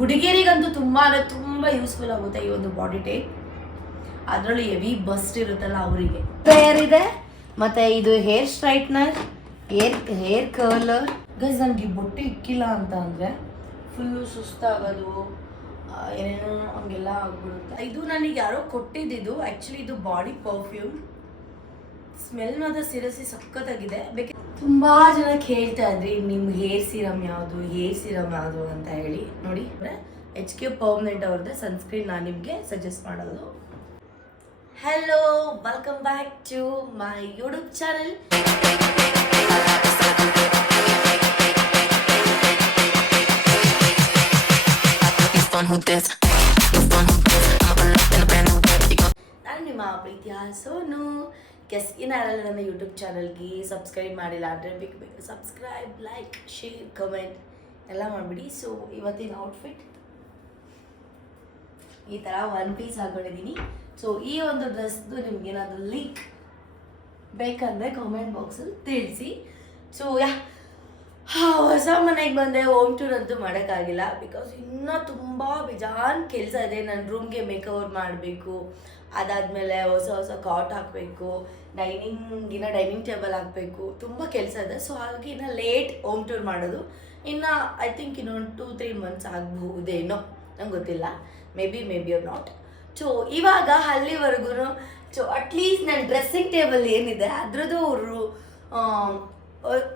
ಹುಡುಗಿಯರಿಗಂತೂ ತುಂಬ ಯೂಸ್ಫುಲ್ ಆಗುತ್ತೆ ಈ ಒಂದು ಬಾಡಿ ಟೇಪ್. ಅದರಲ್ಲೂ ಹೆವಿ ಬಸ್ಟ್ ಇರುತ್ತಲ್ಲ ಅವರಿಗೆ ಪ್ರೇಯರ್ ಇದೆ. ಮತ್ತು ಇದು hair straightener, hair curler. Guys ನನಗೆ ಈ ಬೊಟ್ಟೆ ಇಕ್ಕಿಲ್ಲ ಅಂತ ಅಂದರೆ ಫುಲ್ಲು ಸುಸ್ತಾಗೋದು, ಏನೇನೋ ಹಂಗೆಲ್ಲ ಆಗ್ಬಿಡುತ್ತೆ. ಇದು ನನಗೆ ಯಾರೋ ಕೊಟ್ಟಿದ್ದು. ಆ್ಯಕ್ಚುಲಿ ಇದು ಬಾಡಿ ಪರ್ಫ್ಯೂಮ್. ಸ್ಮೆಲ್ ಮಾತ್ರ ಸೀರಿಯಸ್ಲಿ ಸಖತ್ತಾಗಿದೆ. ತುಂಬ ಜನ ಕೇಳ್ತಾ ಇದ್ರಿ ನಿಮ್ಮ ಹೇರ್ ಸಿರಮ್ ಯಾವುದು ಅಂತ ಹೇಳಿ. ನೋಡಿ HK ಪರ್ಮನೆಂಟ್ ಅವ್ರದ್ದೇ ಸನ್ಸ್ಕ್ರೀನ್ ನಾನು ನಿಮಗೆ ಸಜೆಸ್ಟ್ ಮಾಡೋದು. Hello, welcome back to my YouTube channel. ನಾನು ನಿಮ್ಮ ಪ್ರೀತಿಯ ಸೋನು. ಇನ್ನಾರಲ್ಲ ನನ್ನ ಯೂಟ್ಯೂಬ್ ಚಾನಲ್ಗೆ ಸಬ್ಸ್ಕ್ರೈಬ್ ಮಾಡಿಲ್ಲ ಅಂದರೆ ಬೇಕು ಸಬ್ಸ್ಕ್ರೈಬ್, ಲೈಕ್, ಶೇರ್, ಕಮೆಂಟ್ ಎಲ್ಲ ಮಾಡಿಬಿಡಿ. ಸೊ ಇವತ್ತಿನ ಔಟ್ಫಿಟ್ ಈ ಥರ 1 ಪೀಸ್ ಹಾಕೊಂಡಿದ್ದೀನಿ. ಸೊ ಈ ಒಂದು ಡ್ರೆಸ್ದು ನಿಮ್ಗೇನಾದರೂ ಲಿಂಕ್ ಬೇಕಂದರೆ ಕಾಮೆಂಟ್ ಬಾಕ್ಸಲ್ಲಿ ತಿಳಿಸಿ. ಸೊ ಹೊಸ ಮನೆಗೆ ಬಂದೆ. ಹೋಮ್ ಟೂರ್ ಅಂತೂ ಮಾಡೋಕ್ಕಾಗಿಲ್ಲ, ಬಿಕಾಸ್ ಇನ್ನೂ ತುಂಬ ಬೇಜಾನ್ ಕೆಲಸ ಇದೆ. ನನ್ನ ರೂಮ್ಗೆ ಮೇಕಓವರ್ ಮಾಡಬೇಕು, ಅದಾದಮೇಲೆ ಹೊಸ ಕಾಟ್ ಹಾಕಬೇಕು, ಡೈನಿಂಗ್ ಟೇಬಲ್ ಹಾಕಬೇಕು, ತುಂಬ ಕೆಲಸ ಇದೆ. ಸೊ ಹಾಗಾಗಿ ಇನ್ನು ಲೇಟ್ ಹೋಮ್ ಟೂರ್ ಮಾಡೋದು. ಇನ್ನು ಐ ಥಿಂಕ್ ಇನ್ನೊಂದು 2-3 ಮಂತ್ಸ್ ಆಗಬಹುದೇನೋ, ನಂಗೆ ಗೊತ್ತಿಲ್ಲ. May be or not. So ಇವಾಗ ಅಲ್ಲಿವರೆಗೂ ಅಟ್ಲೀಸ್ಟ್ ನನ್ನ ಡ್ರೆಸ್ಸಿಂಗ್ ಟೇಬಲ್ ಏನಿದೆ ಅದರದ್ದು ಅವರು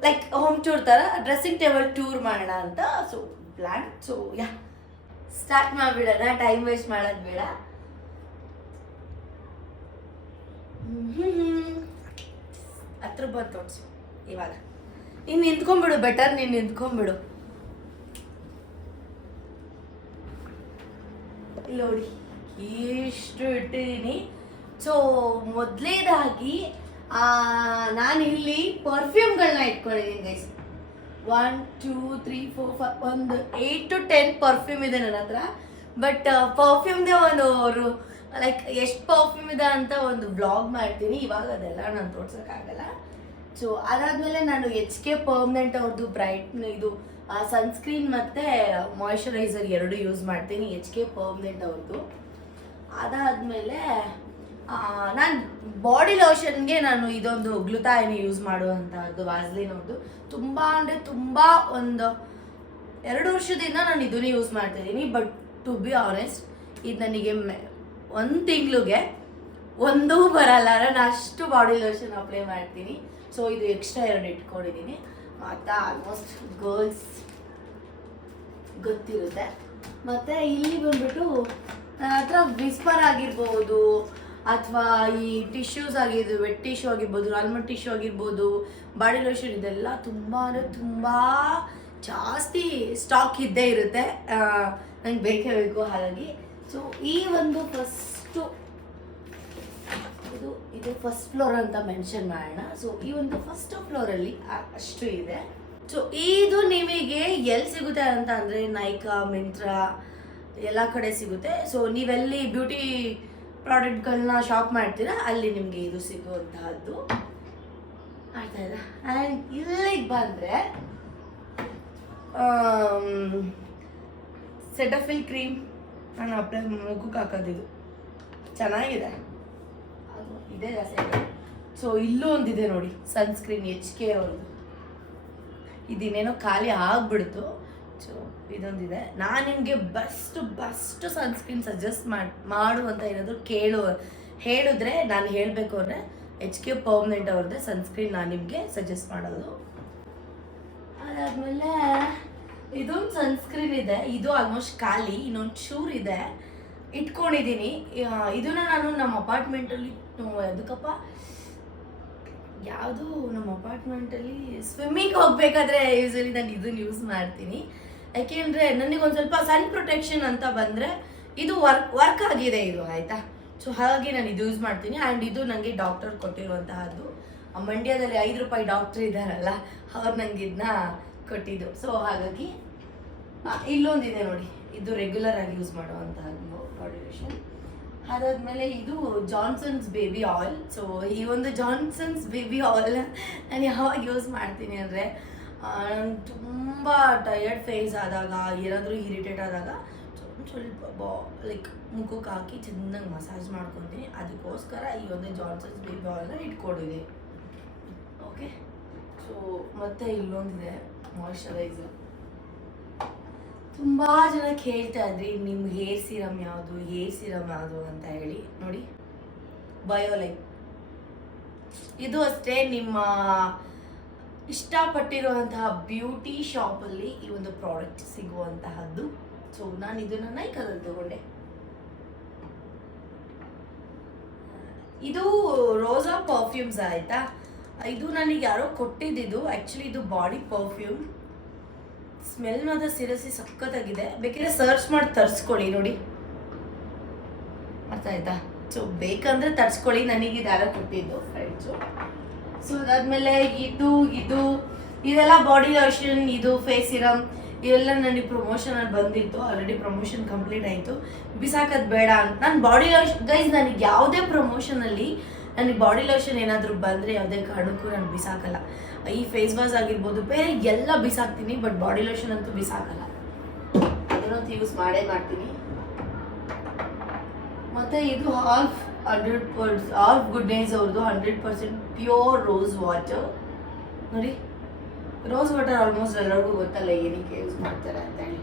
ಲೈಕ್ ಹೋಮ್ ಟೂರ್ ಥರ ಡ್ರೆಸ್ಸಿಂಗ್ ಟೇಬಲ್ ಟೂರ್ ಮಾಡೋಣ ಅಂತ ಸೊ ಪ್ಲ್ಯಾನ್. ಸೊ ಸ್ಟಾರ್ಟ್ ಮಾಡಿಬಿಡೋಣ, ಟೈಮ್ ವೇಸ್ಟ್ ಮಾಡೋದು ಬೇಡ. ಹತ್ರ ಬಂದು ತೋರಿಸು. ಇವಾಗ ನೀನು ನಿಂತ್ಕೊಂಡ್ಬಿಡು, ಬೆಟರ್ ನೀನು ನಿಂತ್ಕೊಂಡ್ಬಿಡು. ಇಲ್ಲಿ ನೋಡಿ ಇಷ್ಟು ಇಟ್ಟಿದ್ದೀನಿ. ಸೊ ಮೊದಲೇದಾಗಿ ನಾನು ಇಲ್ಲಿ ಪರ್ಫ್ಯೂಮ್ಗಳನ್ನ ಇಟ್ಕೊಂಡಿದ್ದೀನಿ ಗೈಸ್. 1 2 3 4 5 ಒಂದು 8 to 10 ಪರ್ಫ್ಯೂಮ್ ಇದೆ ನನ್ನ ಹತ್ರ. ಬಟ್ ಪರ್ಫ್ಯೂಮ್ದೇ ಅವರು ಲೈಕ್ ಎಷ್ಟು ಪರ್ಫ್ಯೂಮ್ ಇದೆ ಅಂತ ಒಂದು ಬ್ಲಾಗ್ ಮಾಡ್ತೀನಿ. ಇವಾಗ ಅದೆಲ್ಲ ನಾನು ತೋರ್ಸೋಕ್ಕಾಗಲ್ಲ. ಸೊ ಅದಾದಮೇಲೆ ನಾನು HK ಪರ್ಮನೆಂಟ್ ಅವ್ರದ್ದು ಇದು ಸನ್ಸ್ಕ್ರೀನ್ ಮತ್ತು ಮಾಯ್ಶ್ಚರೈಸರ್ 2 ಯೂಸ್ ಮಾಡ್ತೀನಿ, HK ಪರ್ಮನೆಂಟ್ ಅವ್ರದ್ದು. ಅದಾದಮೇಲೆ ನಾನು ಬಾಡಿ ಲೋಷನ್ಗೆ ನಾನು ಇದೊಂದು ಗ್ಲುಟಾಯಿನ್ ಯೂಸ್ ಮಾಡುವಂಥದ್ದು ವಾಸ್ಲಿನ್ ಅವ್ರದ್ದು. ತುಂಬ ಅಂದರೆ ತುಂಬ ಒಂದು 2 ವರ್ಷದಿಂದ ನಾನು ಇದನ್ನೇ ಯೂಸ್ ಮಾಡ್ತಾಯಿದ್ದೀನಿ. ಬಟ್ ಟು ಬಿ ಆನೆಸ್ಟ್ ಇದು ನನಗೆ 1 ತಿಂಗಳಿಗೆ ಒಂದೂ ಬರಲ್ಲ. ನಾನು ಅಷ್ಟು ಬಾಡಿ ಲೋಷನ್ ಅಪ್ಲೈ ಮಾಡ್ತೀನಿ. ಸೊ ಇದು ಎಕ್ಸ್ಟ್ರಾ 2 ಇಟ್ಕೊಂಡಿದ್ದೀನಿ. ಮತ್ತು ಆಲ್ಮೋಸ್ಟ್ ಗರ್ಲ್ಸ್ ಗೊತ್ತಿರುತ್ತೆ. ಮತ್ತು ಇಲ್ಲಿ ಬಂದ್ಬಿಟ್ಟು ನನ್ನ ಹತ್ರ ವಿಸ್ಪರ್ ಆಗಿರ್ಬೋದು, ಅಥವಾ ಈ ಟಿಶ್ಯೂಸ್ ಆಗಿರ್ಬೋದು, ವೆಟ್ ಟಿಶ್ಯೂ ಆಗಿರ್ಬೋದು, ನಾರ್ಮಲ್ ಟಿಶ್ಯೂ ಆಗಿರ್ಬೋದು, ಬಾಡಿ ಲೋಷನ್ ಇದೆಲ್ಲ ತುಂಬ ಅಂದರೆ ತುಂಬ ಜಾಸ್ತಿ ಸ್ಟಾಕ್ ಇದ್ದೇ ಇರುತ್ತೆ. ನಂಗೆ ಬೇಕೇ ಬೇಕು. ಹಾಗಾಗಿ ಸೊ ಈ ಒಂದು ಇದು ಫಸ್ಟ್ ಫ್ಲೋರ್ ಅಂತ ಮೆನ್ಷನ್ ಮಾಡೋಣ. ಸೊ ಈ ಒಂದು ಫಸ್ಟ್ ಫ್ಲೋರಲ್ಲಿ ಅಷ್ಟು ಇದೆ. ಸೊ ಇದು ನಿಮಗೆ ಎಲ್ಲಿ ಸಿಗುತ್ತೆ ಅಂತ ಅಂದರೆ ನೈಕಾ, ಮಿಂತ್ರಾ ಎಲ್ಲ ಕಡೆ ಸಿಗುತ್ತೆ. ಸೊ ನೀವೆಲ್ಲಿ ಬ್ಯೂಟಿ ಪ್ರಾಡಕ್ಟ್ಗಳನ್ನ ಶಾಪ್ ಮಾಡ್ತೀರಾ ಅಲ್ಲಿ ನಿಮಗೆ ಇದು ಸಿಗುವಂತಹದ್ದು. ಆಯ್ತಾ ಇದೆ. ಆ್ಯಂಡ್ ಇಲ್ಲಿಗೆ ಬಂದರೆ ಸೆಟಫಿಲ್ ಕ್ರೀಮ್ ನಾನು ಅಪ್ಲೈ ಮುಖಕ್ಕೆ ಹಾಕೋದಿದು ಚೆನ್ನಾಗಿದೆ, ಅದು ಇದೆ ಜಾಸ್ತಿ. ಸೊ ಇಲ್ಲೂ ಒಂದಿದೆ ನೋಡಿ ಸನ್ಸ್ಕ್ರೀನ್ HK ಅವ್ರದ್ದು. ಇದಿನ್ನೇನೋ ಖಾಲಿ ಆಗ್ಬಿಡ್ತು. ಸೊ ಇದೊಂದಿದೆ. ನಾನು ನಿಮಗೆ ಬೆಸ್ಟ್ ಸನ್ಸ್ಕ್ರೀನ್ ಸಜೆಸ್ಟ್ ಮಾಡು ಅಂತ ಏನಾದರೂ ಹೇಳಿದ್ರೆ ನಾನು ಹೇಳಬೇಕು ಅಂದರೆ HK ಪರ್ಮನೆಂಟ್ ಅವ್ರದ್ದೇ ಸನ್ಸ್ಕ್ರೀನ್ ನಾನು ನಿಮಗೆ ಸಜೆಸ್ಟ್ ಮಾಡೋದು. ಅದಾದಮೇಲೆ ಇದೊಂದು ಸನ್ಸ್ಕ್ರೀನ್ ಇದೆ. ಇದು ಆಲ್ಮೋಸ್ಟ್ ಖಾಲಿ, ಇನ್ನೊಂದು ಚೂರ್ ಇದೆ ಇಟ್ಕೊಂಡಿದ್ದೀನಿ. ಇದನ್ನ ನಾನು ನಮ್ಮ ಅಪಾರ್ಟ್ಮೆಂಟಲ್ಲಿ ಯಾವುದು ನಮ್ಮ ಅಪಾರ್ಟ್ಮೆಂಟಲ್ಲಿ ಸ್ವಿಮ್ಮಿಂಗ್ ಹೋಗ್ಬೇಕಾದ್ರೆ ಯೂಸಲಿ ನಾನು ಇದನ್ನು ಯೂಸ್ ಮಾಡ್ತೀನಿ. ಯಾಕೆಂದರೆ ನನಗೊಂದು ಸ್ವಲ್ಪ ಸನ್ ಪ್ರೊಟೆಕ್ಷನ್ ಅಂತ ಬಂದರೆ ಇದು ವರ್ಕ್ ಆಗಿದೆ ಇದು, ಆಯಿತಾ. ಸೊ ಹಾಗಾಗಿ ನಾನು ಇದು ಯೂಸ್ ಮಾಡ್ತೀನಿ. ಆ್ಯಂಡ್ ಇದು ನನಗೆ ಡಾಕ್ಟರ್ ಕೊಟ್ಟಿರುವಂತಹದ್ದು. ಮಂಡ್ಯದಲ್ಲಿ 5 ರೂಪಾಯಿ ಡಾಕ್ಟ್ರ್ ಇದ್ದಾರಲ್ಲ, ಅವ್ರು ನನಗೆ ಇದನ್ನ ಕೊಟ್ಟಿದ್ದು. ಸೊ ಹಾಗಾಗಿ ಇಲ್ಲೊಂದಿದೆ ನೋಡಿ, ಇದು ರೆಗ್ಯುಲರ್ ಆಗಿ ಯೂಸ್ ಮಾಡುವಂತಹದ್ದು ಬಾಡಿ ಲೋಷನ್. ಅದಾದಮೇಲೆ ಇದು ಜಾನ್ಸನ್ಸ್ ಬೇಬಿ ಆಯಿಲ್. ಸೊ ಈ ಒಂದು ಜಾನ್ಸನ್ಸ್ ಬೇಬಿ ಆಯಿಲ್ ನಾನು ಯಾವಾಗ ಯೂಸ್ ಮಾಡ್ತೀನಿ ಅಂದರೆ ನಂಗೆ ತುಂಬ ಟಯರ್ಡ್ ಫೇಸ್ ಆದಾಗ ಏನಾದರೂ ಇರಿಟೇಟ್ ಆದಾಗ ಸ್ವಲ್ಪ ಲೈಕ್ ಮುಖಕ್ಕೆ ಹಾಕಿ ಚೆನ್ನಾಗಿ ಮಸಾಜ್ ಮಾಡ್ಕೊತೀನಿ. ಅದಕ್ಕೋಸ್ಕರ ಈ ಒಂದು ಜಾನ್ಸನ್ಸ್ ಬೇಬಿ ಆಯಿಲ್ನ ಇಟ್ಕೊಂಡಿದ್ದೀನಿ. ಓಕೆ, ಸೊ ಮತ್ತೆ ಇಲ್ಲೊಂದಿದೆ ಮಾಯ್ಶ್ಚರೈಸರ್. ತುಂಬ ಜನ ಕೇಳ್ತಾ ಇದ್ರಿ ನಿಮ್ಮ ಹೇರ್ ಸಿರಮ್ ಯಾವುದು ಅಂತ ಹೇಳಿ. ನೋಡಿ, ಬಯೋಲೈಕ್. ಇದು ಅಷ್ಟೇ ನಿಮ್ಮ ಇಷ್ಟಪಟ್ಟಿರುವಂತಹ ಬ್ಯೂಟಿ ಶಾಪಲ್ಲಿ ಈ ಒಂದು ಪ್ರಾಡಕ್ಟ್ ಸಿಗುವಂತಹದ್ದು. ಸೊ ನಾನು ಇದನ್ನ ನೈಕಾದಲ್ಲಿ ತಗೊಂಡೆ. ಇದು ರೋಸಾ ಪರ್ಫ್ಯೂಮ್ಸ್ ಆಯ್ತಾ. ಇದು ನನಗೆ ಯಾರೋ ಕೊಟ್ಟಿದ್ದು. ಆ್ಯಕ್ಚುಲಿ ಇದು ಬಾಡಿ ಪರ್ಫ್ಯೂಮ್. ಸ್ಮೆಲ್ ಮಾತ್ರ ಸೀರಿಯಸ್ಲಿ ಸಖತ್ತಾಗಿದೆ. ಬೇಕಿದ್ರೆ ಸರ್ಚ್ ಮಾಡಿ ತರಿಸ್ಕೊಳ್ಳಿ. ನೋಡಿ, ಅರ್ಥ ಆಯ್ತಾ? ಸೊ ಬೇಕಂದ್ರೆ ತರಿಸ್ಕೊಳ್ಳಿ. ನನಗೆ ಇದು ಯಾರೋ ಕೊಟ್ಟಿದ್ದು ಫ್ರೆಂಡ್ಸು. ಸೊ ಅದಾದಮೇಲೆ ಇದೆಲ್ಲ ಬಾಡಿ ಲೋಷನ್, ಇದು ಫೇಸ್ ಸಿರಮ್, ಇವೆಲ್ಲ ನನಗೆ ಪ್ರಮೋಷನಲ್ಲಿ ಬಂದಿತ್ತು. ಆಲ್ರೆಡಿ ಪ್ರಮೋಷನ್ ಕಂಪ್ಲೀಟ್ ಆಯಿತು. ಬಿಸಾಕೋದು ಬೇಡ ಅಂತ ನಾನು ಬಾಡಿ ಲೋಷನ್ ಗೈಸ್, ನನಗೆ ಯಾವುದೇ ಪ್ರಮೋಷನಲ್ಲಿ ನನಗೆ ಬಾಡಿ ಲೋಷನ್ ಏನಾದರೂ ಬಂದರೆ ಯಾವುದೇ ಕಾರಣಕ್ಕೂ ನಾನು ಬಿಸಾಕಲ್ಲ. ಈ ಫೇಸ್ ವಾಶ್ ಆಗಿರ್ಬೋದು, ಬೇರೆ ಎಲ್ಲ ಬಿಸಾಕ್ತೀನಿ, ಬಟ್ ಬಾಡಿ ಲೋಷನ್ ಅಂತೂ ಬಿಸಾಕಲ್ಲ. ಅದನ್ನಂತೂ ಯೂಸ್ ಮಾಡ್ತೀನಿ. ಮತ್ತು ಇದು ಹಾಲ್ಫ್ ಗುಡ್ನೆಸ್ ಅವ್ರದ್ದು 100% ಪ್ಯೂರ್ ರೋಸ್ ವಾಟರ್. ನೋಡಿ, ರೋಸ್ ವಾಟರ್ ಆಲ್ಮೋಸ್ಟ್ ಎಲ್ಲರಿಗೂ ಗೊತ್ತಲ್ಲ ಏನಕ್ಕೆ ಯೂಸ್ ಮಾಡ್ತಾರೆ ಅಂತ ಹೇಳಿ.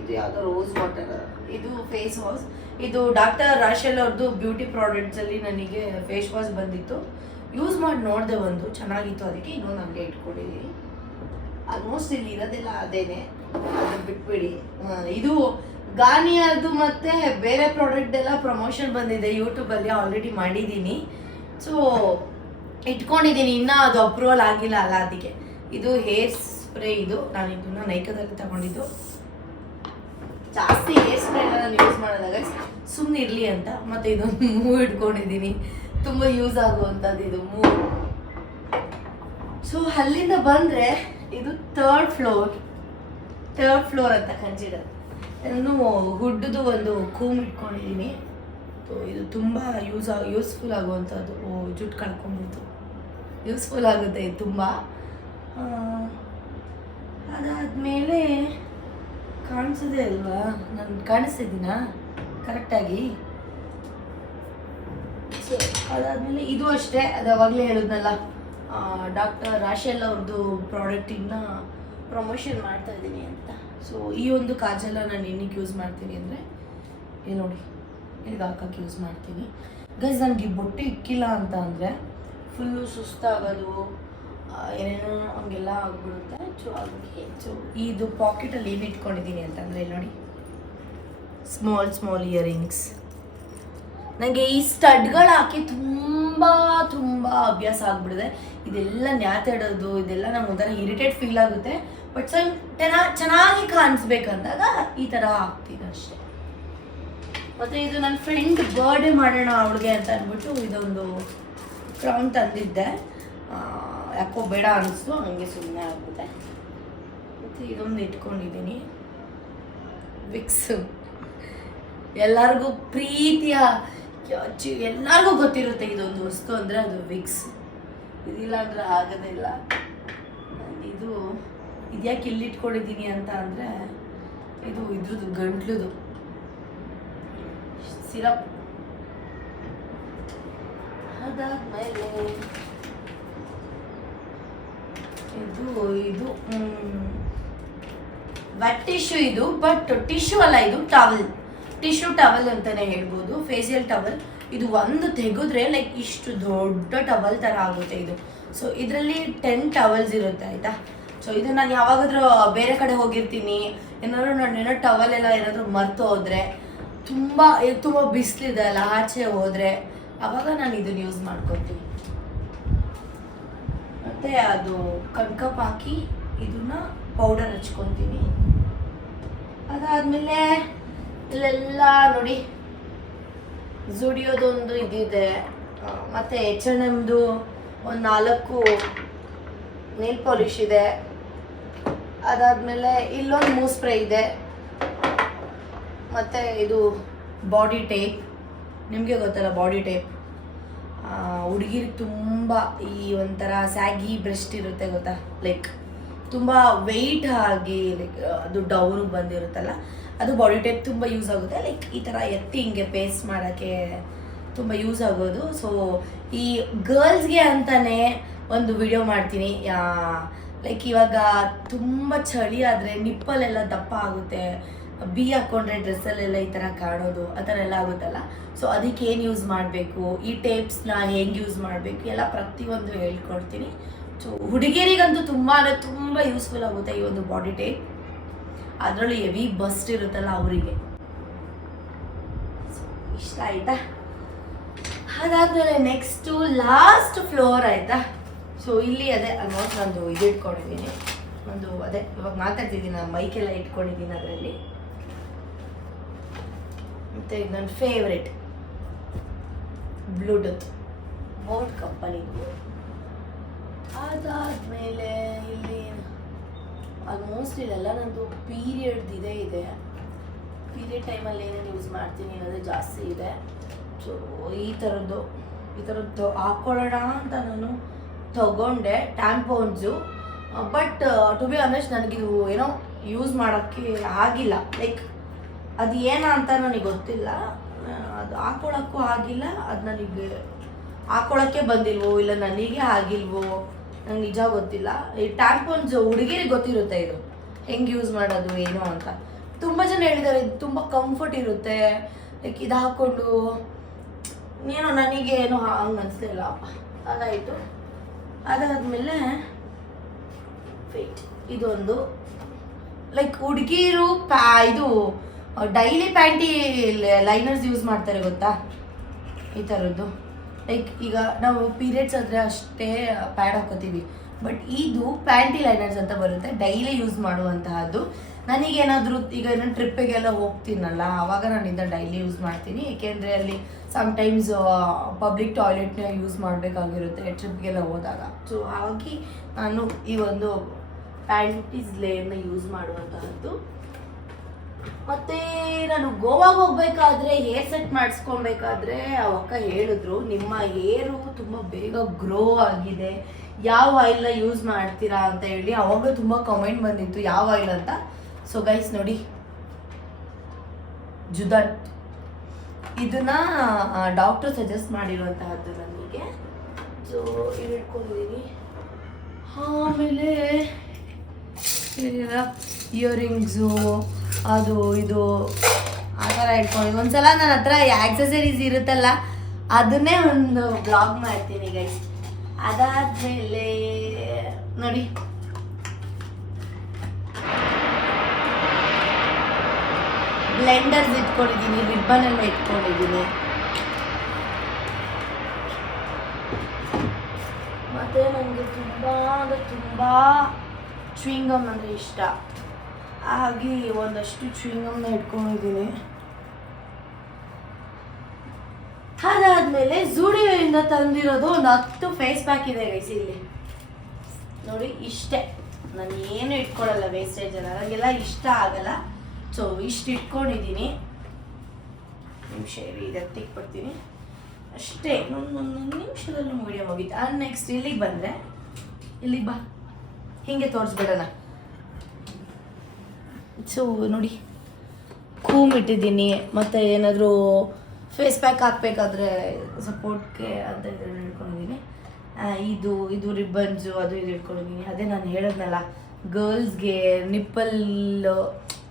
ಇದು ಯಾವುದೋ ರೋಸ್ ವಾಟರ್. ಇದು ಫೇಸ್ ವಾಶ್. ಇದು ಡಾಕ್ಟರ್ ರಾಶೆಲ್ ಅವ್ರದ್ದು ಬ್ಯೂಟಿ ಪ್ರಾಡಕ್ಟ್ಸಲ್ಲಿ ನನಗೆ ಫೇಸ್ ವಾಶ್ ಬಂದಿತ್ತು. ಯೂಸ್ ಮಾಡಿ ನೋಡಿದೆ, ಒಂದು ಚೆನ್ನಾಗಿತ್ತು, ಅದಕ್ಕೆ ಇನ್ನೊಂದು ಹಂಗೆ ಇಟ್ಕೊಂಡಿದ್ದೀನಿ. ಆಲ್ಮೋಸ್ಟ್ ಇಲ್ಲಿ ಇರೋದಿಲ್ಲ ಅದೇನೆ, ಅದು ಬಿಟ್ಬಿಡಿ. ಇದು ಗಾರ್ನಿಯರ್ದು ಮತ್ತು ಬೇರೆ ಪ್ರಾಡಕ್ಟ್ ಎಲ್ಲ ಪ್ರಮೋಷನ್ ಬಂದಿದೆ ಯೂಟ್ಯೂಬಲ್ಲಿ, ಆಲ್ರೆಡಿ ಮಾಡಿದ್ದೀನಿ. ಸೊ ಇಟ್ಕೊಂಡಿದ್ದೀನಿ, ಇನ್ನೂ ಅದು ಅಪ್ರೂವಲ್ ಆಗಿಲ್ಲ ಅಲ್ಲ, ಅದಕ್ಕೆ. ಇದು ಹೇರ್ ಸ್ಪ್ರೇ. ಇದು ನಾನು ಇದನ್ನ ನೈಕಾದಲ್ಲಿ ತಗೊಂಡಿದ್ದು. ಜಾಸ್ತಿ ಹೇರ್ ಸ್ಪ್ರೇ ಎಲ್ಲ ನಾನು ಯೂಸ್ ಮಾಡೋದಾಗ ಸುಮ್ಮನೆ ಇರಲಿ ಅಂತ. ಮತ್ತು ಇದೊಂದು ಮೂವ್ ಇಟ್ಕೊಂಡಿದ್ದೀನಿ, ತುಂಬ ಯೂಸ್ ಆಗುವಂಥದ್ದು ಇದು ಮೂವ್. ಸೊ ಅಲ್ಲಿಂದ ಬಂದರೆ ಇದು ಥರ್ಡ್ ಫ್ಲೋರ್ ಅಂತ ಕನ್ಸಿಡರ್. ನಾನು ಹುಡ್ದು ಒಂದು ಕೂಮ್ ಇಟ್ಕೊಂಡಿದ್ದೀನಿ. ಇದು ತುಂಬ ಯೂಸ್ಫುಲ್ ಆಗುವಂಥದ್ದು. ಜುಟ್ಟು ಕಳ್ಕೊಂಡ್ಬಿಡ್ತು, ಯೂಸ್ಫುಲ್ ಆಗುತ್ತೆ ಇದು ತುಂಬ. ಅದಾದಮೇಲೆ ಕಾಣಿಸೋದೇ ಅಲ್ವಾ, ನಾನು ಕಾಣಿಸ್ತಿದ್ದೀನಾ ಕರೆಕ್ಟಾಗಿ? ಸೊ ಅದಾದಮೇಲೆ ಇದು ಅಷ್ಟೇ, ಅದು ಅವಾಗಲೇ ಹೇಳಿದ್ನಲ್ಲ, ಡಾಕ್ಟರ್ ರಾಶೆಲ್ ಅವ್ರದ್ದು ಪ್ರಾಡಕ್ಟಿಂದ ಪ್ರಮೋಷನ್ ಮಾಡ್ತಾ ಇದ್ದೀನಿ ಅಂತ. ಸೊ ಈ ಒಂದು ಕಾಜೆಲ್ಲ ನಾನು ಏನಕ್ಕೆ ಯೂಸ್ ಮಾಡ್ತೀನಿ ಅಂದರೆ, ಇಲ್ಲಿ ನೋಡಿ, ಇಲ್ಲಿಗೆ ಹಾಕೋಕ್ಕೆ ಯೂಸ್ ಮಾಡ್ತೀನಿ. ಗೈಸ್, ನನಗೆ ಬೊಟ್ಟೆ ಇಕ್ಕಿಲ್ಲ ಅಂತ ಅಂದರೆ ಫುಲ್ಲು ಸುಸ್ತಾಗೋದು, ಏನೇನೋ ಹಂಗೆಲ್ಲ ಆಗ್ಬಿಡುತ್ತೆ. ಸೊ ಅದಕ್ಕೆ ಇದು ಪಾಕೆಟಲ್ಲಿ ಏನು ಇಟ್ಕೊಂಡಿದ್ದೀನಿ ಅಂತಂದರೆ, ಇಲ್ಲಿ ನೋಡಿ, ಸ್ಮಾಲ್ ಇಯರಿಂಗ್ಸ್. ನನಗೆ ಈ ಸ್ಟಡ್ಗಳು ಹಾಕಿ ತುಂಬ ಅಭ್ಯಾಸ ಆಗ್ಬಿಡಿದೆ. ಇದೆಲ್ಲ ನ್ಯಾತಾಡೋದು, ಇದೆಲ್ಲ ನಂಗೆ ಒಂಥರ ಇರಿಟೇಟ್ ಫೀಲ್ ಆಗುತ್ತೆ. ಬಟ್ ಚೆನ್ನಾಗಿ ಕಾಣಿಸ್ಬೇಕಂದಾಗ ಈ ಥರ ಹಾಕ್ತೀನಿ ಅಷ್ಟೇ. ಮತ್ತು ಇದು ನನ್ನ ಫ್ರೆಂಡ್ ಬರ್ಡೇ ಮಾಡೋಣ ಅವಳಿಗೆ ಅಂತ ಅಂದ್ಬಿಟ್ಟು ಇದೊಂದು ಕ್ರೌನ್ ತಂದಿದ್ದೆ. ಯಾಕೋ ಬೇಡ ಅನಿಸ್ತು, ಹಂಗೆ ಸುಮ್ಮನೆ ಆಗುತ್ತೆ. ಮತ್ತು ಇದೊಂದು ಇಟ್ಕೊಂಡಿದ್ದೀನಿ, ವಿಕ್ಸ್. ಎಲ್ಲರಿಗೂ ಪ್ರೀತಿಯ, ಎಲ್ಲರಿಗೂ ಗೊತ್ತಿರುತ್ತೆ ಇದೊಂದು ವಸ್ತು ಅಂದರೆ ಅದು ವಿಕ್ಸ್. ಇದಿಲ್ಲ ಅಂದರೆ ಆಗೋದಿಲ್ಲ. ಇದು ಇದ್ಯಾಕೆ ಇಲ್ಲಿ ಇಟ್ಕೊಂಡಿದ್ದೀನಿ ಅಂತ ಅಂದರೆ, ಇದು ಇದ್ರದ್ದು ಗಂಟ್ಲುದು ಸಿರಪ್. ಅದಾದ್ಮೇಲೆ ಇದು ವೆಟ್ ಟಿಶ್ಯೂ. ಇದು ಬಟ್ ಟಿಶ್ಯೂ ಅಲ್ಲ, ಇದು ಟಿಶ್ಯೂ ಟವಲ್ ಅಂತಾನೆ ಹೇಳ್ಬೋದು, ಫೇಶಿಯಲ್ ಟವಲ್. ಇದು ಒಂದು ತೆಗೆದ್ರೆ ಲೈಕ್ ಇಷ್ಟು ದೊಡ್ಡ ಟವಲ್ ಥರ ಆಗುತ್ತೆ ಇದು. ಸೊ ಇದರಲ್ಲಿ 10 ಟವಲ್ಸ್ ಇರುತ್ತೆ ಆಯಿತಾ. ಸೊ ಇದು ನಾನು ಯಾವಾಗಾದ್ರೂ ಬೇರೆ ಕಡೆ ಹೋಗಿರ್ತೀನಿ, ಏನಾದ್ರು ನಾನು ಟವಲ್ ಎಲ್ಲ ಏನಾದರೂ ಮರ್ತು ಹೋದರೆ, ತುಂಬ ಬಿಸಿಲಿದೆ ಅಲ್ಲ ಆಚೆ ಹೋದರೆ, ಆವಾಗ ನಾನು ಇದನ್ನು ಯೂಸ್ ಮಾಡ್ಕೊತೀನಿ. ಮತ್ತು ಅದು ಕಣ್ಕಪ್ ಹಾಕಿ ಇದನ್ನು ಪೌಡರ್ ಹಚ್ಕೊತೀನಿ. ಅದಾದಮೇಲೆ ಇಲ್ಲೆಲ್ಲ ನೋಡಿ, ಝುಡಿಯೋದೊಂದು ಇದಿದೆ, ಮತ್ತು H&Mದು ಒಂದು 4 ನೇಲ್ ಪಾಲಿಶ್ ಇದೆ. ಅದಾದಮೇಲೆ ಇಲ್ಲೊಂದು ಮೂವ್ ಸ್ಪ್ರೇ ಇದೆ. ಮತ್ತು ಇದು ಬಾಡಿ ಟೇಪ್, ನಿಮಗೆ ಗೊತ್ತಲ್ಲ ಬಾಡಿ ಟೇಪ್. ಹುಡುಗಿರಿಗೆ ತುಂಬ ಈ ಒಂಥರ ಸ್ಯಾಗಿ ಬ್ರೆಸ್ಟ್ ಇರುತ್ತೆ ಗೊತ್ತಾ, ಲೈಕ್ ತುಂಬ ವೆಯ್ಟ್ ಆಗಿ ಲೈಕ್ ಅದು ಡೌನಿಗೆ ಬಂದಿರುತ್ತಲ್ಲ, ಅದು ಬಾಡಿ ಟೈಪ್ ತುಂಬ ಯೂಸ್ ಆಗುತ್ತೆ. ಲೈಕ್ ಈ ಥರ ಎತ್ತಿ ಹಿಂಗೆ ಪೇಸ್ಟ್ ಮಾಡೋಕ್ಕೆ ತುಂಬ ಯೂಸ್ ಆಗೋದು. ಸೊ ಈ ಗರ್ಲ್ಸ್ಗೆ ಅಂತಲೇ ಒಂದು ವಿಡಿಯೋ ಮಾಡ್ತೀನಿ. ಲೈಕ್ ಇವಾಗ ತುಂಬ ಚಳಿ ಆದರೆ ನಿಪ್ಪಲೆಲ್ಲ ದಪ್ಪ ಆಗುತ್ತೆ, ಹಾಕ್ಕೊಂಡ್ರೆ ಡ್ರೆಸ್ಸಲ್ಲೆಲ್ಲ ಈ ಥರ ಕಾಣೋದು ಆ ಥರ ಎಲ್ಲ ಆಗುತ್ತಲ್ಲ. ಸೊ ಅದಕ್ಕೆ ಏನು ಯೂಸ್ ಮಾಡಬೇಕು, ಈ ಟೇಪ್ಸ್ನ ಹೆಂಗೆ ಯೂಸ್ ಮಾಡಬೇಕು ಎಲ್ಲ ಪ್ರತಿಯೊಂದು ಹೇಳ್ಕೊಡ್ತೀನಿ. ಸೊ ಹುಡುಗಿಯರಿಗಂತೂ ತುಂಬ ಅಂದರೆ ತುಂಬ ಯೂಸ್ಫುಲ್ ಆಗುತ್ತೆ ಈ ಒಂದು ಬಾಡಿ ಟೇಪ್. ಅದರಲ್ಲೂ ಹೆವಿ ಬಸ್ಟ್ ಇರುತ್ತಲ್ಲ ಅವರಿಗೆ. ಇಷ್ಟ ಆಯಿತಾ? ಅದಾದಮೇಲೆ ನೆಕ್ಸ್ಟು ಲಾಸ್ಟ್ ಫ್ಲೋರ್ ಆಯಿತಾ. ಸೊ ಇಲ್ಲಿ ಅದೇ ಆಲ್ಮೋಸ್ಟ್ ಒಂದು ಇದು ಇಟ್ಕೊಂಡಿದ್ದೀನಿ, ಒಂದು ಅದೇ ಇವಾಗ ಮಾತಾಡ್ತಿದ್ದೀನಿ ಮೈಕೆಲ್ಲ ಇಟ್ಕೊಂಡಿದ್ದೀನಿ ಅದರಲ್ಲಿ. ಮತ್ತು ಇದು ನನ್ನ ಫೇವ್ರೆಟ್ ಬ್ಲೂಟೂತ್ ಬೋಟ್ ಕಂಪನಿದು. ಅದಾದಮೇಲೆ ಇಲ್ಲಿ ಆಲ್ಮೋಸ್ಟ್ ಇಲ್ಲೆಲ್ಲ ನಂದು ಪೀರಿಯಡ್ ಇದೆ. ಪೀರಿಯಡ್ ಟೈಮಲ್ಲಿ ಏನೇನು ಯೂಸ್ ಮಾಡ್ತೀನಿ ಅನ್ನೋದು ಜಾಸ್ತಿ ಇದೆ. ಸೊ ಈ ಥರದ್ದು ಹಾಕ್ಕೊಳ್ಳೋಣ ಅಂತ ನಾನು ತಗೊಂಡೆ ಟ್ಯಾಂಪೋನ್ಸು. ಬಟ್ ಟು ಬಿ ಆನೆಸ್ಟ್ ನನಗಿದು ಏನೋ ಯೂಸ್ ಮಾಡೋಕ್ಕೆ ಆಗಿಲ್ಲ. ಲೈಕ್ ಅದು ಏನೋ ಅಂತ ನನಗೆ ಗೊತ್ತಿಲ್ಲ, ಅದು ಹಾಕ್ಕೊಳ್ಳೋಕ್ಕೂ ಆಗಿಲ್ಲ, ಅದು ನನಗೆ ಹಾಕ್ಕೊಳ್ಳೋಕ್ಕೆ ಬಂದಿಲ್ವೋ ಇಲ್ಲ ನನಗೆ ಆಗಿಲ್ವೋ ನಂಗೆ ನಿಜ ಗೊತ್ತಿಲ್ಲ. ಈ ಟ್ಯಾಂಪೋನ್ಸ್ ಹುಡುಗಿರಿಗೆ ಗೊತ್ತಿರುತ್ತೆ ಇದು ಹೆಂಗೆ ಯೂಸ್ ಮಾಡೋದು ಏನೋ ಅಂತ. ತುಂಬ ಜನ ಹೇಳಿದ್ದಾರೆ ಇದು ತುಂಬ ಕಂಫರ್ಟ್ ಇರುತ್ತೆ, ಲೈಕ್ ಇದು ಹಾಕ್ಕೊಂಡು ಏನೋ ನನಗೆ ಏನೋ ಹಂಗೆ ಅನಿಸ್ತಾ ಇಲ್ಲ. ಅದಾಯಿತು. ಅದಾದಮೇಲೆ ವೇಟ್, ಇದೊಂದು ಲೈಕ್ ಹುಡುಗಿರು ಇದು ಡೈಲಿ ಪ್ಯಾಂಟಿ ಲೈನರ್ಸ್ ಯೂಸ್ ಮಾಡ್ತಾರೆ ಗೊತ್ತಾ, ಈ ಥರದ್ದು. ಲೈಕ್ ಈಗ ನಾವು ಪೀರಿಯಡ್ಸ್ ಆದರೆ ಅಷ್ಟೇ ಪ್ಯಾಡ್ ಹಾಕೋತೀವಿ, ಬಟ್ ಇದು ಪ್ಯಾಂಟಿ ಲೈನರ್ಸ್ ಅಂತ ಬರುತ್ತೆ, ಡೈಲಿ ಯೂಸ್ ಮಾಡುವಂತಹದ್ದು. ನನಗೇನಾದರೂ ಈಗ ನಾನು ಟ್ರಿಪ್ಪಿಗೆಲ್ಲ ಹೋಗ್ತೀನಲ್ಲ ಆವಾಗ ನಾನು ಇದನ್ನು ಡೈಲಿ ಯೂಸ್ ಮಾಡ್ತೀನಿ. ಏಕೆಂದರೆ ಅಲ್ಲಿ ಸಮ್ಟೈಮ್ಸ್ ಪಬ್ಲಿಕ್ ಟಾಯ್ಲೆಟ್ನ ಯೂಸ್ ಮಾಡಬೇಕಾಗಿರುತ್ತೆ ಟ್ರಿಪ್ಗೆಲ್ಲ ಹೋದಾಗ. ಸೊ ಹಾಗಾಗಿ ನಾನು ಈ ಒಂದು ಪ್ಯಾಂಟೀಸ್ ಲೇಯರ್ನ ಯೂಸ್ ಮಾಡುವಂತಹದ್ದು. ಮತ್ತು ನಾನು ಗೋವಾಗೆ ಹೋಗ್ಬೇಕಾದ್ರೆ ಹೇರ್ ಸೆಟ್ ಮಾಡಿಸ್ಕೊಬೇಕಾದ್ರೆ ಅವಕ್ಕ ಹೇಳಿದ್ರು ನಿಮ್ಮ ಹೇರು ತುಂಬ ಬೇಗ ಗ್ರೋ ಆಗಿದೆ, ಯಾವ ಆಯಿಲ್ನ ಯೂಸ್ ಮಾಡ್ತೀರಾ ಅಂತ ಹೇಳಿ. ಅವಾಗ ತುಂಬ ಕಮೆಂಟ್ ಬಂದಿತ್ತು ಯಾವ ಆಯಿಲ್ ಅಂತ. ಸೊ ಗೈಸ್ ನೋಡಿ, ಜುದಟ್ ಇದನ್ನ ಡಾಕ್ಟರ್ ಸಜೆಸ್ಟ್ ಮಾಡಿರುವಂತಹದ್ದು ನನಗೆ. ಸೊ ಇದು ಇಟ್ಕೊಂಡಿದ್ದೀನಿ. ಆಮೇಲೆ ಇಯರಿಂಗ್ಸು ಅದು ಇದು ಆ ಥರ ಇಟ್ಕೊಂಡಿದ್ದೀನಿ. ಒಂದ್ಸಲ ನನ್ನ ಹತ್ರ ಆಕ್ಸೆಸರೀಸ್ ಇರುತ್ತಲ್ಲ ಅದನ್ನೇ ಒಂದು ಬ್ಲಾಗ್ ಮಾಡ್ತೀನಿ ಗೈಸ್. ಅದಾದಮೇಲೆ ನೋಡಿ ಬ್ಲೆಂಡರ್ಸ್ ಇಟ್ಕೊಂಡಿದ್ದೀನಿ, ರಿಬ್ಬನ್ ಎಲ್ಲ ಇಟ್ಕೊಂಡಿದ್ದೀನಿ. ಮತ್ತು ನನಗೆ ತುಂಬ ಅಂದರೆ ತುಂಬ ಚ್ವಿಂಗಮ್ ಅಂದರೆ ಇಷ್ಟ, ಹಾಗೆ ಒಂದಷ್ಟು ಚ್ವಿಂಗಮ್ನ ಇಟ್ಕೊಂಡಿದ್ದೀನಿ. ಅದಾದಮೇಲೆ ಝೂಡಿಯೋಯಿಂದ ತಂದಿರೋದು ಒಂದು 10 ಫೇಸ್ ಪ್ಯಾಕ್ ಇದೆ ಗೈಸ್. ಇಲ್ಲಿ ನೋಡಿ ಇಷ್ಟೇ, ನಾನು ಏನು ಇಟ್ಕೊಳ್ಳಲ್ಲ ವೇಸ್ಟೇಜ್ ಎಲ್ಲ, ನನಗೆಲ್ಲ ಇಷ್ಟ ಆಗಲ್ಲ. ಸೊ ಇಷ್ಟು ಇಟ್ಕೊಂಡಿದ್ದೀನಿ. ನಿಮಿಷ ಇದಕ್ಕೆ ಕೊಡ್ತೀನಿ ಅಷ್ಟೇ, ಒಂದೊಂದು ನಿಮಿಷದಲ್ಲಿ ವಿಡಿಯೋ ಮುಗೀತು. ನೆಕ್ಸ್ಟ್ ಇಲ್ಲಿಗೆ ಬಂದರೆ, ಇಲ್ಲಿಗೆ ಬಾ, ಹೀಗೆ ತೋರಿಸ್ಬಿಡೋಣ. ಸೊ ನೋಡಿ ಕೂಮ್ ಇಟ್ಟಿದ್ದೀನಿ. ಮತ್ತು ಏನಾದರೂ ಫೇಸ್ ಪ್ಯಾಕ್ ಹಾಕಬೇಕಾದ್ರೆ ಸಪೋರ್ಟ್ಗೆ ಅಂತ ಇದನ್ನು ಇಟ್ಕೊಂಡಿದ್ದೀನಿ. ಇದು ರಿಬ್ಬನ್ಸು ಅದು ಇದು ಇಟ್ಕೊಂಡಿದ್ದೀನಿ. ಅದೇ ನಾನು ಹೇಳಿದ್ನಲ್ಲ ಗರ್ಲ್ಸ್ಗೆ ನಿಪ್ಪಲ್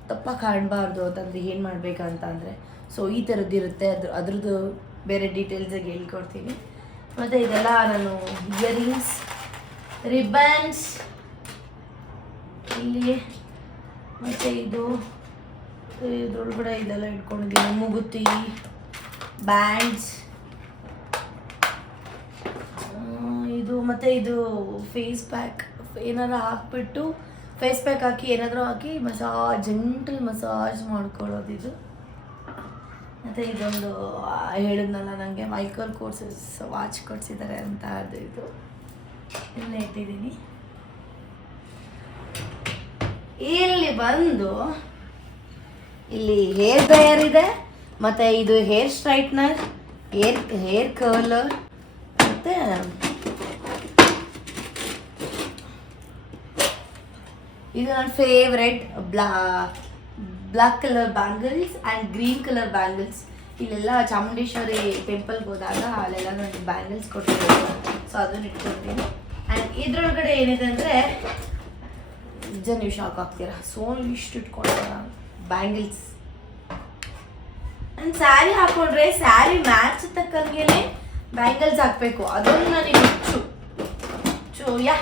ದಪ್ಪ ಕಾಣಬಾರ್ದು ಅಂತಂದರೆ ಏನು ಮಾಡಬೇಕಂತ ಅಂದರೆ, ಸೊ ಈ ಥರದ್ದು ಇರುತ್ತೆ. ಅದ್ರದ್ದು ಬೇರೆ ಡೀಟೇಲ್ಸಾಗಿ ಹೇಳ್ಕೊಡ್ತೀನಿ. ಮತ್ತು ಇದೆಲ್ಲ ನಾನು ಇಯರಿಂಗ್ಸ್, ರಿಬ್ಬನ್ಸ್ ಇಲ್ಲಿ, ಮತ್ತು ಇದ್ರೊಳಗಡೆ ಇದೆಲ್ಲ ಇಟ್ಕೊಂಡಿದ್ದೀನಿ. ಮೂಗುತಿ, ಬ್ಯಾಂಡ್ಸ್, ಇದು ಮತ್ತು ಇದು ಫೇಸ್ ಪ್ಯಾಕ್ ಏನಾದ್ರು ಹಾಕ್ಬಿಟ್ಟು ಫೇಸ್ ಪ್ಯಾಕ್ ಹಾಕಿ ಏನಾದರೂ ಹಾಕಿ ಜೆಂಟಲ್ ಮಸಾಜ್ ಮಾಡ್ಕೊಳ್ಳೋದು ಇದು. ಮತ್ತು ಇದೊಂದು ಹೇಳಿದ್ನಲ್ಲ ನನಗೆ ಮೈಕಲ್ ಕೋರ್ಸಸ್ ವಾಚ್ ಕೊಡಿಸಿದ್ದಾರೆ ಅಂತ, ಅದು ಇದು ಎಲ್ಲ ಇಟ್ಟಿದ್ದೀನಿ. ಇಲ್ಲಿ ಬಂದು ಇಲ್ಲಿ ಹೇರ್ ಡ್ರೈಯರ್ ಇದೆ, ಮತ್ತು ಇದು ಹೇರ್ ಸ್ಟ್ರೈಟ್ನರ್, ಹೇರ್ ಕರ್ಲರ್, ಮತ್ತು ಇದು ನನ್ನ favourite black colour bangles and green colour bangles. ಇಲ್ಲೆಲ್ಲ ಚಾಮುಂಡೇಶ್ವರಿ ಟೆಂಪಲ್ಗೆ ಹೋದಾಗ ಅಲ್ಲೆಲ್ಲ ನನಗೆ ಬ್ಯಾಂಗಲ್ಸ್ ಕೊಟ್ಟಿದ್ರು, ಸೊ ಅದನ್ನು ಇಟ್ಕೊಳ್ತೀನಿ. ಆ್ಯಂಡ್ ಇದ್ರೊಳಗಡೆ ಏನಿದೆ ಅಂದರೆ ನಿಜ ನೀವು ಶಾಕ್ ಆಗ್ತೀರಾ, ಸೊ ಇಷ್ಟು ಇಟ್ಕೊಂಡ ಬ್ಯಾಂಗಲ್ಸ್. ನಾನು ಸ್ಯಾರಿ ಹಾಕೊಂಡ್ರೆ ಸ್ಯಾರಿ ಮ್ಯಾಚ್ ತಕ್ಕಂಗೆ ಬ್ಯಾಂಗಲ್ಸ್ ಹಾಕಬೇಕು, ಅದನ್ನು ನನಗೆ ಹುಚ್ಚು. ಸೊ ಯಾ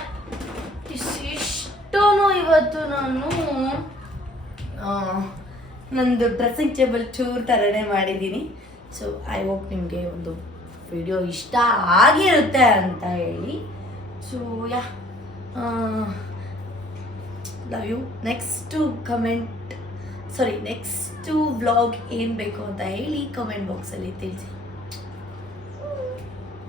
ಇಷ್ಟೂ ಇವತ್ತು ನಾನು ನಂದು ಡ್ರೆಸ್ಸಿಂಗ್ ಟೇಬಲ್ ಟೂರ್ ಥರನೇ ಮಾಡಿದ್ದೀನಿ. ಸೊ ಐ ಹೋಪ್ ನಿಮಗೆ ಒಂದು ವಿಡಿಯೋ ಇಷ್ಟ ಆಗಿರುತ್ತೆ ಅಂತ ಹೇಳಿ. So yeah love you. Next next vlog ಏನು ಬೇಕು ಅಂತ ಹೇಳಿ ಕಮೆಂಟ್ ಬಾಕ್ಸಲ್ಲಿ ತಿಳಿಸಿ.